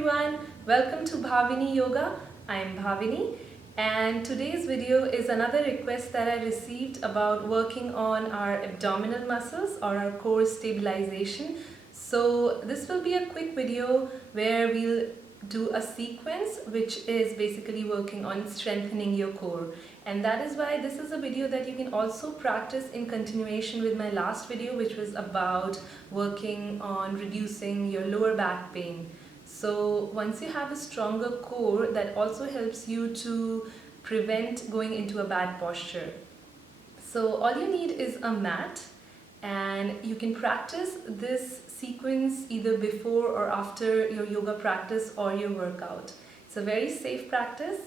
everyone, welcome to Bhavini Yoga. I am Bhavini and today's video is another request that I received about working on our abdominal muscles or our core stabilization. So this will be a quick video where we'll do a sequence which is basically working on strengthening your core, and that is why this is a video that you can also practice in continuation with my last video, which was about working on reducing your lower back pain. So once you have a stronger core, that also helps you to prevent going into a bad posture. So all you need is a mat, and you can practice this sequence either before or after your yoga practice or your workout. It's a very safe practice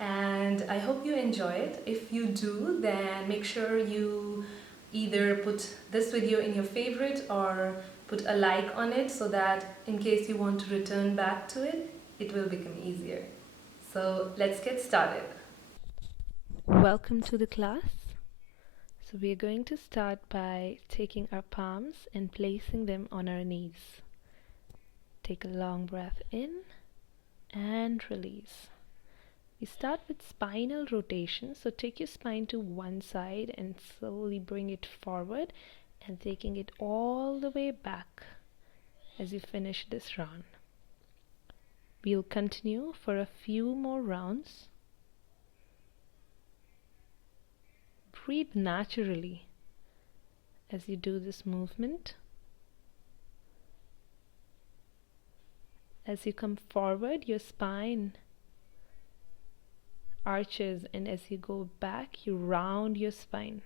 and I hope you enjoy it. If you do, then make sure you either put this video in your favorite or put a like on it so that in case you want to return back to it, it will become easier. So let's get started. Welcome to the class. So we are going to start by taking our palms and placing them on our knees. Take a long breath in and release. We start with spinal rotation, so take your spine to one side and slowly bring it forward and taking it all the way back as you finish this round. We'll continue for a few more rounds. Breathe naturally as you do this movement. As you come forward, your spine arches, and as you go back, you round your spine,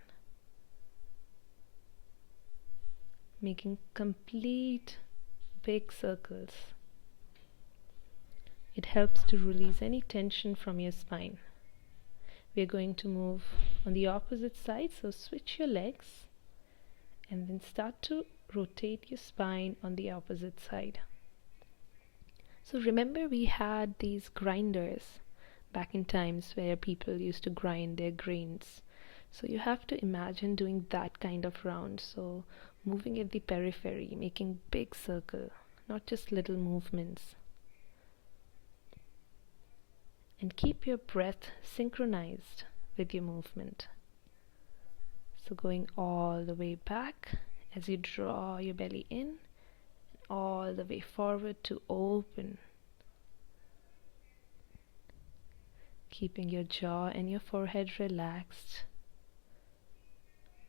making complete big circles. It helps to release any tension from your spine. We are going to move on the opposite side, so switch your legs and then start to rotate your spine on the opposite side. So remember, we had these grinders back in times where people used to grind their grains. So you have to imagine doing that kind of round. So moving at the periphery, making big circle, not just little movements. And keep your breath synchronized with your movement. So going all the way back as you draw your belly in, all the way forward to open. Keeping your jaw and your forehead relaxed.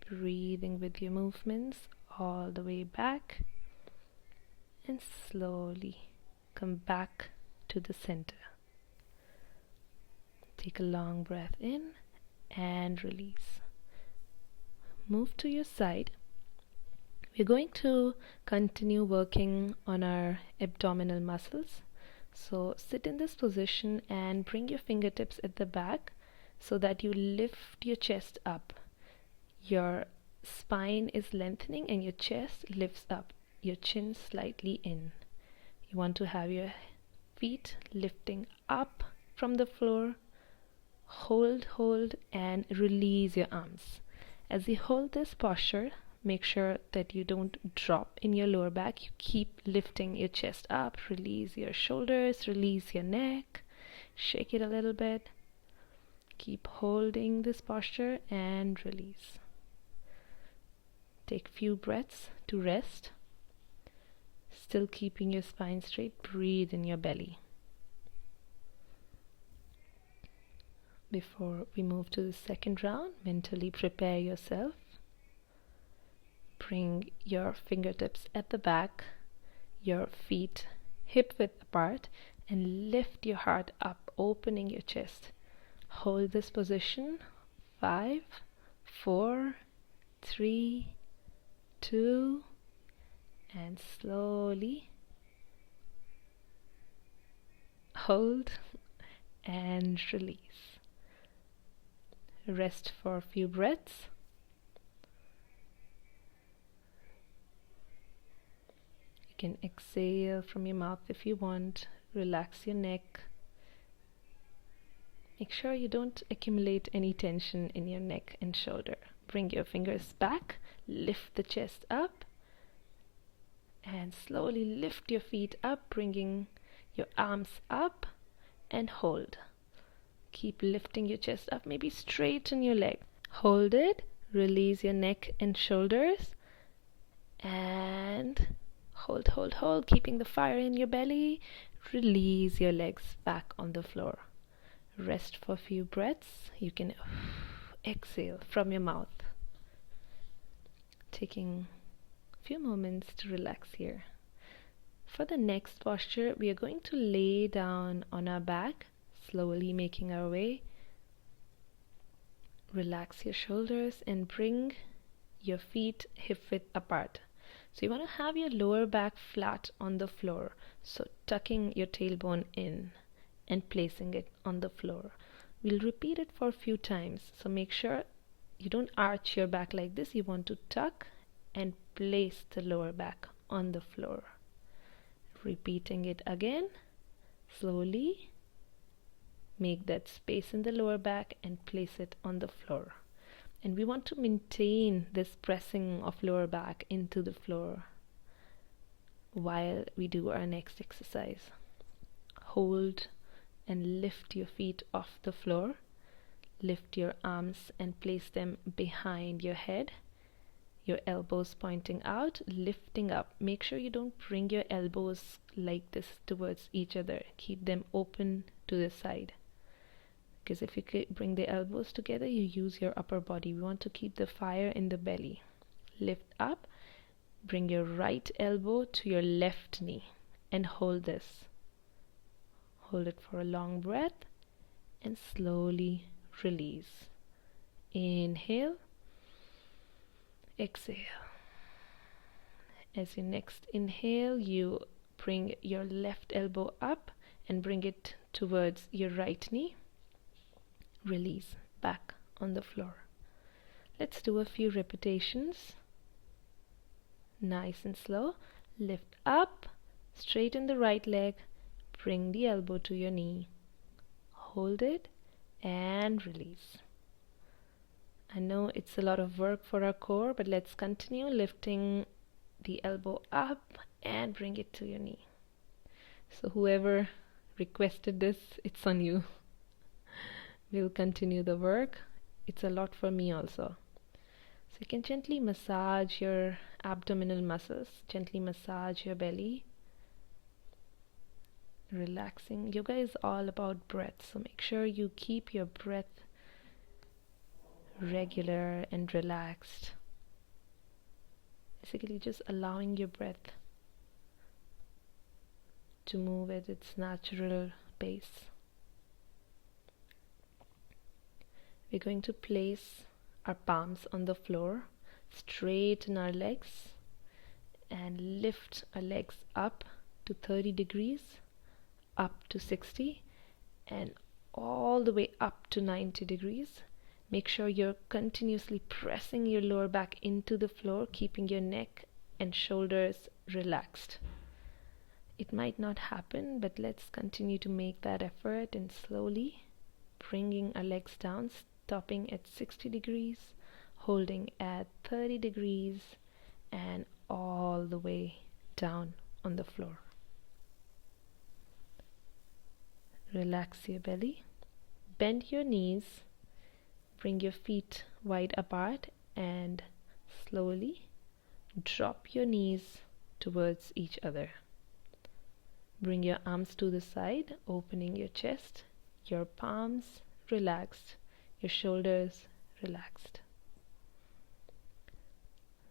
Breathing with your movements all the way back and slowly come back to the center. Take a long breath in and release. Move to your side. We're going to continue working on our abdominal muscles. So sit in this position and bring your fingertips at the back so that you lift your chest up. Your spine is lengthening and your chest lifts up, your chin slightly in. You want to have your feet lifting up from the floor. Hold and release your arms. As you hold this posture, make sure that you don't drop in your lower back. You keep lifting your chest up. Release your shoulders, release your neck. Shake it a little bit. Keep holding this posture and release. Take few breaths to rest. Still keeping your spine straight. Breathe in your belly. Before we move to the second round, mentally prepare yourself. Bring your fingertips at the back, your feet hip width apart, and lift your heart up, opening your chest. Hold this position. 5, 4, 3, 2, and slowly hold and release. Rest for a few breaths. You can exhale from your mouth if you want. Relax your neck. Make sure you don't accumulate any tension in your neck and shoulder. Bring your fingers back, lift the chest up, and slowly lift your feet up, bringing Your arms up and hold. Keep lifting your chest up, maybe straighten your leg. Hold it, release your neck and shoulders, and hold, keeping the fire in your belly. Release your legs back on the floor. Rest for a few breaths. You can exhale from your mouth. Taking a few moments to relax here. For the next posture, we are going to lay down on our back, slowly making our way. Relax your shoulders and bring your feet hip width apart. So you want to have your lower back flat on the floor. So tucking your tailbone in and placing it on the floor. We'll repeat it for a few times. So make sure you don't arch your back like this. You want to tuck and place the lower back on the floor. Repeating it again. Slowly make that space in the lower back and place it on the floor. And we want to maintain this pressing of lower back into the floor while we do our next exercise. Hold and lift your feet off the floor. Lift your arms and place them behind your head. Your elbows pointing out, lifting up. Make sure you don't bring your elbows like this towards each other. Keep them open to the side. Because if you bring the elbows together, you use your upper body. We want to keep the fire in the belly. Lift up. Bring your right elbow to your left knee and hold this. Hold it for a long breath and slowly release. Inhale. Exhale. As you next inhale, you bring your left elbow up and bring it towards your right knee. Release back on the floor. Let's do a few repetitions. Nice and slow. Lift up, straighten the right leg, bring the elbow to your knee. Hold it and release. I know it's a lot of work for our core, but let's continue lifting the elbow up and bring it to your knee. So whoever requested this, it's on you. We'll continue the work. It's a lot for me also. So you can gently massage your abdominal muscles, gently massage your belly. Relaxing. Yoga is all about breath, so make sure you keep your breath regular and relaxed. Basically just allowing your breath to move at its natural pace. We're going to place our palms on the floor, straighten our legs and lift our legs up to 30 degrees, up to 60 and all the way up to 90 degrees. Make sure you're continuously pressing your lower back into the floor, keeping your neck and shoulders relaxed. It might not happen, but let's continue to make that effort and slowly bringing our legs down, stopping at 60 degrees, holding at 30 degrees and all the way down on the floor. Relax your belly, bend your knees, bring your feet wide apart and slowly drop your knees towards each other. Bring your arms to the side, opening your chest, your palms relaxed, your shoulders relaxed.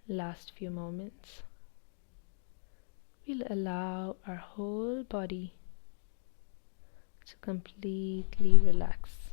Last few moments. We'll allow our whole body to completely relax.